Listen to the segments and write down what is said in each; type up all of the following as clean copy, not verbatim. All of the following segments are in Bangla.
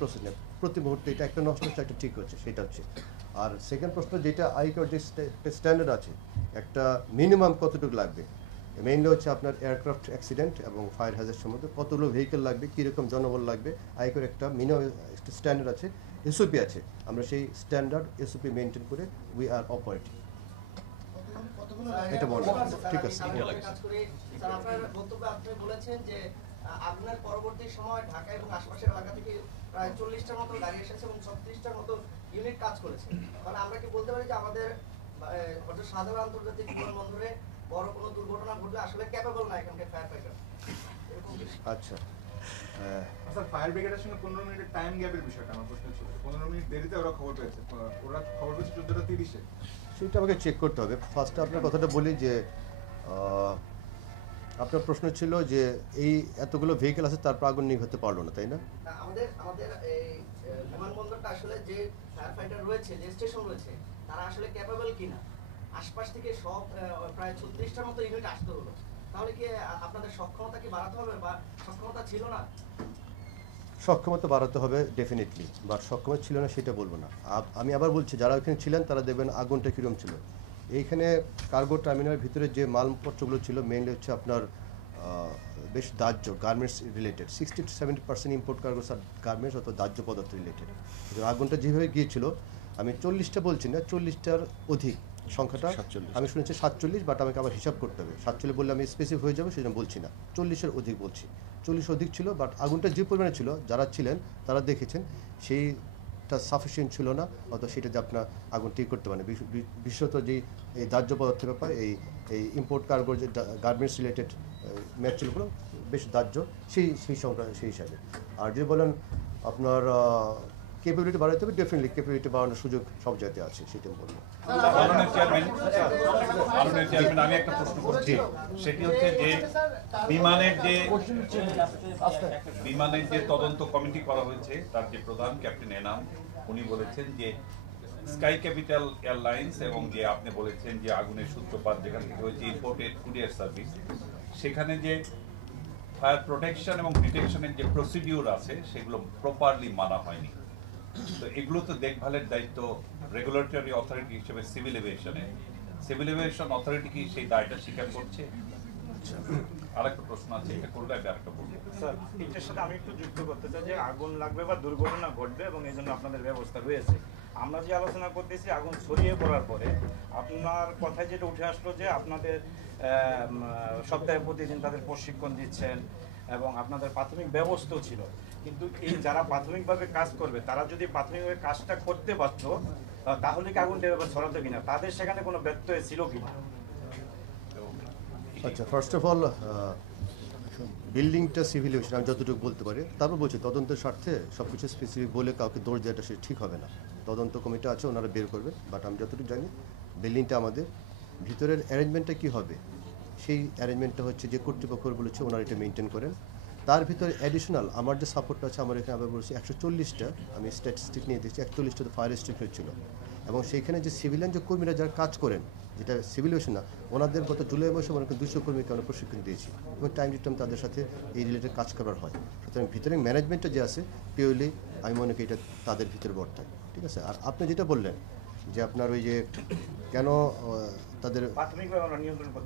প্রসেস নেই, প্রতি মুহূর্তে এটা একটা নষ্ট হচ্ছে একটা ঠিক হচ্ছে, সেটা হচ্ছে। আর সেকেন্ড প্রশ্ন যেটা আইকার যে স্ট্যান্ডার্ড আছে, একটা মিনিমাম কতটুকু লাগবে, মেইনলি হচ্ছে আপনার এয়ারক্রাফট অ্যাক্সিডেন্ট এবং ফায়ার হ্যাজার্ড সম্বন্ধে কতগুলো ভেহিকেল লাগবে, কীরকম জনবল লাগবে, আইকার একটা মিনিমাম একটা স্ট্যান্ডার্ড আছে, এসওপি আছে। আমরা সেই স্ট্যান্ডার্ড এসওপি মেনটেন করে উই আর অপারেটিং। এটা বলা ঠিক আছে। আপনার বক্তব্যে আপনি বলেছেন যে আপনার পরবর্তী সময় ঢাকা এবং আশপাশের এলাকা থেকে প্রায় 40টার মতো গাড়ি এসেছে এবং 36টার মতো ইউনিট কাজ করেছে। মানে আমরা কি বলতে পারি যে আমাদের সাধারণ আন্তর্জাতিক বিমানবন্দরে বড় কোনো দুর্ঘটনা ঘটলে আসলে ক্যাপেবল না এখানকার ফায়ার ফাইটার? আচ্ছা, স্যার ফায়ার ব্রিগেডের সঙ্গে 15 মিনিটের টাইম গ্যাপের বিষয়টা আমার প্রশ্ন ছিল। 15 মিনিট দেরিতে ওরা খবর পেয়েছে, ওরা খবর পেয়েছে 14:30-এ। সেটা আমাকে চেক করতে হবে। ফার্স্টে আপনার কথাটা বলি যে আপনার প্রশ্ন ছিল যে এই এতগুলো ভেহিকেল আছে তারপর আগুন নিভাতে পারলো না, তাই না? আমাদের এই বিমানবন্দরটা আসলে যে ফায়ার ফাইটার রয়েছে, যে স্টেশন রয়েছে, তারা আসলে ক্যাপেবল কিনা, আশপাশ থেকে সব প্রায় 36টার মতো ইউনিট আসতে হলো, তাহলে কি আপনাদের সক্ষমতা কি বাড়াতে হবে বা সক্ষমতা ছিল না? সক্ষমতা বাড়াতে হবে ডেফিনেটলি, বাট সক্ষমতা ছিল না সেটা বলবো না। আমি আবার বলছি, যারা ওখানে ছিলেন তারা দেখবেন আগুনটা কীরকম ছিল। এইখানে কার্গো টার্মিনালের ভিতরে যে মালপত্রগুলো ছিল মেইনলি হচ্ছে আপনার বেশ দাহ্য garments related, 60-70% import cargo garments অথবা দাহ্য পদার্থ রিলেটেড। আগুনটা যেভাবে গিয়েছিল, আমি 40টা বলছি না, 40টার অধিক সংখ্যাটা আমি শুনেছি 47, বাট আমাকে আবার হিসাব করতে হবে। 47 বললে আমি স্পেসিফিক হয়ে যাবো, সেজন্য বলছি না, 40-এর অধিক বলছি। 40 অধিক ছিল, বাট আগুনটা যে পরিমাণে ছিল যারা ছিলেন তারা দেখেছেন সেইটা সাফিসিয়েন্ট ছিল না, অথবা সেটা যে আপনার আগুন ঠিক করতে পারে। বিশেষত যে এই দাহ্য পদার্থের ব্যাপার, এই ইম্পোর্ট কার্গোর যে গার্মেন্টস রিলেটেড ম্যাটেরিয়ালগুলো বেশ দাহ্য, সেই সংখ্যা সেই হিসাবে। আর যদি বলেন আপনার ক্যাপাবিলিটি বাড়াতে হবে, ডেফিনেটলি ক্যাপাবিলিটি বাড়ানোর সুযোগ সব জায়গাতে আছে, সেটা বলবো। আমি একটা প্রশ্ন করছি, সেটি হচ্ছে যে বিমানের যে তদন্ত কমিটি করা হয়েছে তার যে প্রধান ক্যাপ্টেন এনাম, উনি বলেছেন যে স্কাই ক্যাপিটাল এয়ারলাইন্স এবং যে আপনি বলেছেন যে আগুনের সূত্রপাত যেখান থেকে হয়েছে ইম্পোর্টেড কুরিয়ার সার্ভিস, সেখানে যে ফায়ার প্রোটেকশন এবং ডিটেকশনের যে প্রসিডিউর আছে সেগুলো প্রপারলি মানা হয়নি। তো এগুলো তো দেখভালের দায়িত্ব রেগুলেটরি অথরিটি হিসেবে সিভিল এভিয়েশন অথরিটি কি সেই দায়টা স্বীকার করছে? আরেকটা প্রশ্ন আছে, এটা করলে আমি আরেকটা বলবো। স্যার, এটার সাথে আমি একটু যুক্ত করতে চাই যে আগুন লাগবে বা দুর্ঘটনা ঘটবে এবং এই জন্য আপনাদের ব্যবস্থা রয়েছে। আমরা যে আলোচনা করতেছি আগুন ছড়িয়ে পড়ার পরে আপনার কথায় যেটা উঠে আসলো যে আপনাদের সপ্তাহে প্রতিদিন তাদের প্রশিক্ষণ দিচ্ছেন এবং আপনাদের প্রাথমিক ব্যবস্থাও ছিল, কিন্তু এই যারা প্রাথমিকভাবে কাজ করবে তারা যদি প্রাথমিকভাবে কাজটা করতে পারত তাহলে কি আগুনটা এভাবে ছড়াতো কিনা, তাদের সেখানে কোনো ব্যত্যয় ছিল কিনা? আচ্ছা, ফার্স্ট অফ অল বিল্ডিংটা সিভিল এভিয়েশন আমি যতটুকু বলতে পারি, তারপর বলছি তদন্তের স্বার্থে সব কিছু স্পেসিফিক বলে কাউকে দৌড় দেওয়াটা সে ঠিক হবে না। তদন্ত কমিটি আছে, ওনারা বের করবে, বাট আমি যতটুকু জানি বিল্ডিংটা আমাদের, ভিতরের অ্যারেঞ্জমেন্টটা কী হবে সেই অ্যারেঞ্জমেন্টটা হচ্ছে যে কর্তৃপক্ষ বলেছে ওনারা এটা মেনটেন করেন। তার ভিতরে অ্যাডিশনাল আমার যে সাপোর্টটা আছে, আমার এখানে আবার বলছি 140টা, আমি স্ট্যাটিস্টিক নিয়ে দেখছি 41টা ফায়ার এক্সটিংগুইশার ছিল, এবং সেইখানে যে সিভিলিয়ান যে কর্মীরা যারা কাজ করেন, যেটা সিভিল এভিয়েশন না, ওনাদের গত জুলাই মাসে মনে করেন 200 কর্মীকে আমরা প্রশিক্ষণ দিয়েছি এবং টাইম টু টাইম তাদের সাথে এই রিলেটেড কাজ করার হয়। সুতরাং ভিতরে ম্যানেজমেন্টটা যে আছে পিওরলি আমি মনে করি এটা তাদের ভিতরে বর্তায়, ঠিক আছে। আর আপনি যেটা বললেন যে আপনার ওই যে কেন তাদের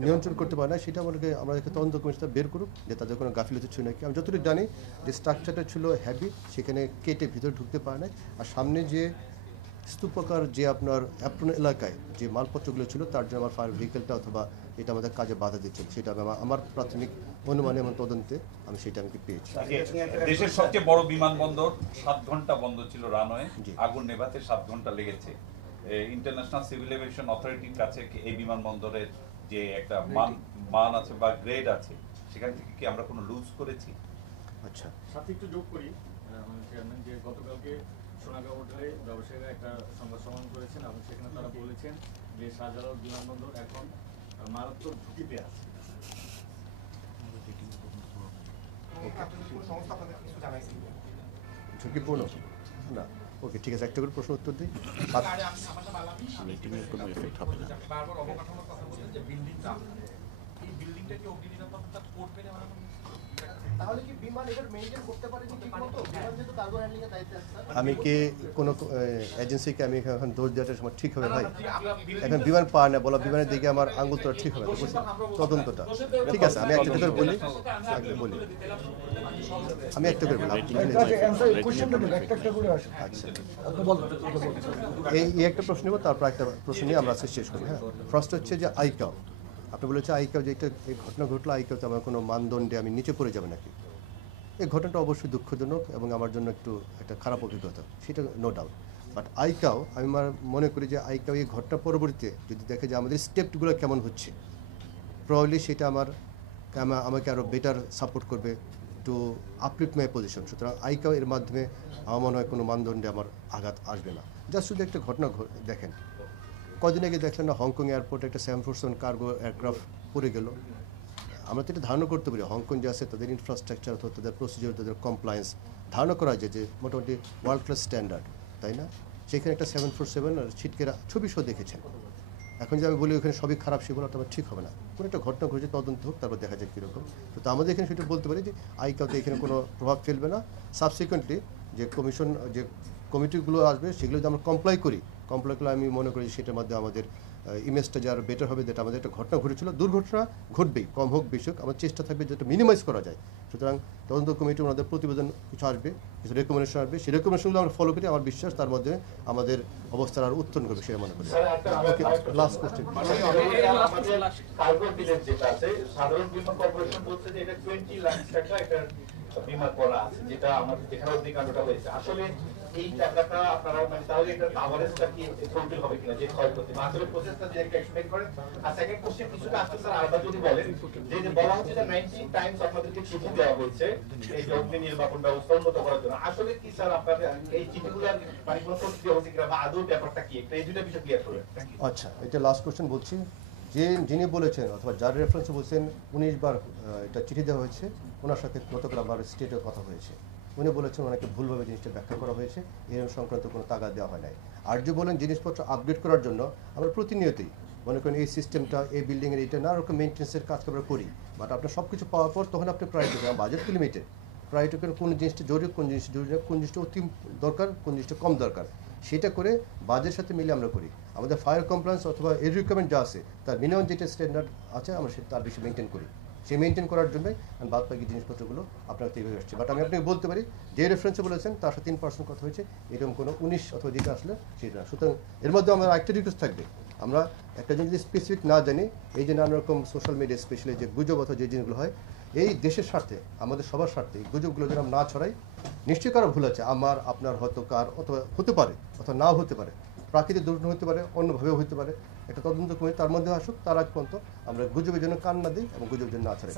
নিয়ন্ত্রণ করতে পারে না, সেটা মনে করি আমরা তদন্ত কমিশনটা বের করুক যে তাদের কোনো গাফিলতি ছিল নাকি। আমি যতটুকু জানি যে স্ট্রাকচারটা ছিল হ্যাভি, সেখানে কেটে ভিতরে ঢুকতে পারে না। আর সামনে যে স্তূপকার যে আপনার অ্যাপ্রন এলাকায় যে মালপত্রগুলো ছিল তার জন্য আমার ফায়ার ভেহিকেলটা অথবা এটা আমাদের কাজে বাধা দিচ্ছিল, সেটা আমার প্রাথমিক অনুমানে এবং তদন্তে আমি সেটা আমি পেয়েছি। দেশের সবচেয়ে বড় বিমানবন্দর 7 ঘন্টা বন্ধ ছিল রানওয়ে, আগুন নেভাতে 7 ঘন্টা লেগেছে। ইন্টারন্যাশনাল সিভিল এভিয়েশন অথরিটির কাছে এই বিমানবন্দরের যে একটা মান আছে বা গ্রেড আছে, সেখান থেকে কি আমরা কোনো লুজ করেছি? আচ্ছা, সাথে একটু যোগ করি চেয়ারম্যান, যে গতকালকে সোনাগাঁও হোটেলে ব্যবসায়ীরা একটা সংবাদ সম্মেলন করেছেন এবং সেখানে তারা বলেছেন যে শাহজালাল বিমানবন্দর এখন মারাত্মক ঝুঁকিতে আছে। ঝুঁকিপূর্ণ না, ওকে ঠিক আছে, একটা করে প্রশ্ন উত্তর দিই। কোনো এফেক্ট হবে না। বারবার অবকাঠামোর কথা বলছেন যে বিল্ডিংটা, এই বিল্ডিংটা কি অগ্নি নিরাপত্তা করবে না? তাহলে কি বিমান এটা মেইনটেইন করতে পারেনি ঠিকমতো? বিমান যেহেতু কার্গো হ্যান্ডলিং এর দায়িত্বে আছে স্যার। আমি কি কোনো এজেন্সিকে আমি এখন দোষ দেওয়াটা সময় ঠিক হবে ভাই? এখন বিমান পাওয়া না বলা বিমানের দিকে আমার আঙ্গুল তোলা ঠিক হবে না, বুঝলি? তদন্তটা ঠিক আছে, আমি একটা করে বলি, আমি একটা করে বলি। আচ্ছা, এই একটা প্রশ্ন নেব, তারপর একটা প্রশ্ন নিয়ে আমরা আজকে শেষ করি। হ্যাঁ, ফার্স্ট হচ্ছে যে আইকাও, আপনি বলেছেন আইকাও যে এই ঘটনা ঘটলো, আইকাওতে আমার কোনো মানদণ্ডে আমি নিচে পড়ে যাবে নাকি? এই ঘটনাটা অবশ্যই দুঃখজনক এবং আমার জন্য একটা খারাপ অভিজ্ঞতা, সেটা নো ডাউট। বাট আইকাও আমি মনে করি যে আইকাও এই ঘটনা পরবর্তীতে যদি দেখে যে আমাদের স্টেপগুলো কেমন হচ্ছে, প্রবাবলি সেটা আমাকে আরও বেটার সাপোর্ট করবে টু আপলিফট মাই পজিশন। সুতরাং আইকাও এর মাধ্যমে আমার মনে হয় কোনো মানদণ্ডে আমার আঘাত আসবে না। জাস্ট শুধু একটা ঘটনা দেখেন, কদিন আগে দেখলেন না হংকং এয়ারপোর্টে একটা 747 কার্গো এয়ারক্রাফট পড়ে গেল। আমরা তো এটা ধারণা করতে পারি হংকং যে আছে তাদের ইনফ্রাস্ট্রাকচার অথবা তাদের প্রসিডিওর, তাদের কমপ্লায়েন্স ধারণা করা যায় যে মোটামুটি ওয়ার্ল্ড ক্লাস স্ট্যান্ডার্ড, তাই না? সেখানে একটা 747 আর ছিটকেরা ছবি শো দেখেছেন। এখন যদি আমি বলি ওখানে সবই খারাপ, সেগুলো তো ঠিক হবে না। কোনো একটা ঘটনা ঘটেছে, তদন্ত হোক, তারপর দেখা যায় কীরকম। তো আমাদের এখানে সেটা বলতে পারি যে আইকাওতে এখানে কোনো প্রভাব ফেলবে না। সাবসিকুয়েন্টলি যে কমিটিগুলো আসবে সেগুলো যদি আমরা কমপ্লাই করলে আমি মনে করি সেটার মধ্যে আমাদের ইমেজটা যে আরও বেটার হবে। যেটা আমাদের একটা ঘটনা ঘটেছিল, দুর্ঘটনা ঘটবেই, কম হোক বেশি হোক, আমার চেষ্টা থাকবে যেটা মিনিমাইজ করা যায়। সুতরাং তদন্ত কমিটি ওনাদের প্রতিবেদন কিছু আসবে, কিছু রেকমেন্ডেশন আসবে, সেই রেকমেন্ডেশনগুলো আমরা ফলো করি। আমার বিশ্বাস তার মধ্যে আমাদের অবস্থার আর উত্তরণ করবে, সেটা মনে করি। ওকে, লাস্ট কোশ্চেন। কার্গো বিলের যেটা আছে, সাধারণ বীমা কর্পোরেশন বলছে যে এটা 20 লাখ টাকা একটা বীমা করা আছে, যেটা আমাদের যেখানে অগ্নিকাণ্ডটা হয়েছে। আসলে এই টাকাটা আপনারা মানে তাহলে এটা কভারেজটা কি ফুলফিল হবে কিনা, যে ক্ষয়ক্ষতি আসলে প্রসেসটা যে একটা এক্সপ্লেইন করেন। আর সেকেন্ড কোশ্চেন কিছুটা আসছে স্যার, আরেকবার যদি বলেন যে বলা হচ্ছে যে 90 টাইমস আপনাদেরকে চিঠি দেওয়া হয়েছে এই যে অগ্নি নির্বাপন ব্যবস্থা উন্নত করার জন্য। আসলে কি স্যার আপনাদের এই চিঠিগুলোর মানে কোনো প্রতিক্রিয়া হচ্ছে কিনা বা আদৌ ব্যাপারটা কি, একটা এই দুটো বিষয় ক্লিয়ার করবেন। আচ্ছা, এটা লাস্ট কোশ্চেন বলছি। যিনি বলেছেন অথবা যার রেফারেন্সে বলছেন 19 বার এটা চিঠি দেওয়া হয়েছে, ওনার সাথে গতকাল আমার স্টেটে কথা হয়েছে। উনি বলেছেন ওনাকে ভুলভাবে জিনিসটা ব্যাখ্যা করা হয়েছে, এরকম সংক্রান্ত কোনো তাগাদ দেওয়া হয় নাই। আর যে বলেন জিনিসপত্র আপডেট করার জন্য, আমরা প্রতিনিয়তই মনে করেন এই সিস্টেমটা, এই বিল্ডিংয়ের এইটা নানা রকম মেনটেন্সের কাজ আমরা করি। বাট আপনার সব কিছু পাওয়ার পর তখন আপনি প্রায়োরিটি দেন, বাজেট তো লিমিটেড, প্রায়োরিটি করেন কোন জিনিসটা জরুরি, কোন জিনিসটা জরুরি না, কোন জিনিসটা অতি দরকার, কোন জিনিসটা কম দরকার, সেটা করে বাজেটের সাথে মিলে আমরা করি। আমাদের ফায়ার কমপ্লায়েন্স অথবা এর রিকোয়ারমেন্ট যা আছে তার মিনিমাম যেটা স্ট্যান্ডার্ড আছে আমরা তার বেশি মেনটেন করি। সেই মেনটেন করার জন্যই আমি বাদ বাকি জিনিসপত্রগুলো আপনার এইভাবে আসছি। বাট আমি আপনাকে বলতে পারি যে রেফারেন্সে বলেছেন তার সাথে 3% কথা হয়েছে, এরকম কোনো 19 অথবা যেটা আসলে সেটা না। সুতরাং এর মধ্যে আমার একটা রিকোয়েস্ট থাকবে, আমরা একটা জিনিস যদি স্পেসিফিক না জানি, এই যে নানা রকম সোশ্যাল মিডিয়া স্পেশালি যে গুজব অথবা যে জিনিসগুলো হয়, এই দেশের স্বার্থে, আমাদের সবার স্বার্থে এই গুজবগুলো যেন না ছড়াই। নিশ্চয়ই কারো ভুল আছে, আমার আপনার হয়তো কার অথবা হতে পারে অথবা নাও হতে পারে, প্রাকৃতিক দুর্ঘটনা হতে পারে, অন্যভাবেও হতে পারে। একটা তদন্ত কমিটি তার মধ্যে আসুক, তার আগ পর্যন্ত আমরা গুজবের জন্য কান না দিই এবং গুজবের জন্য না ছড়াই।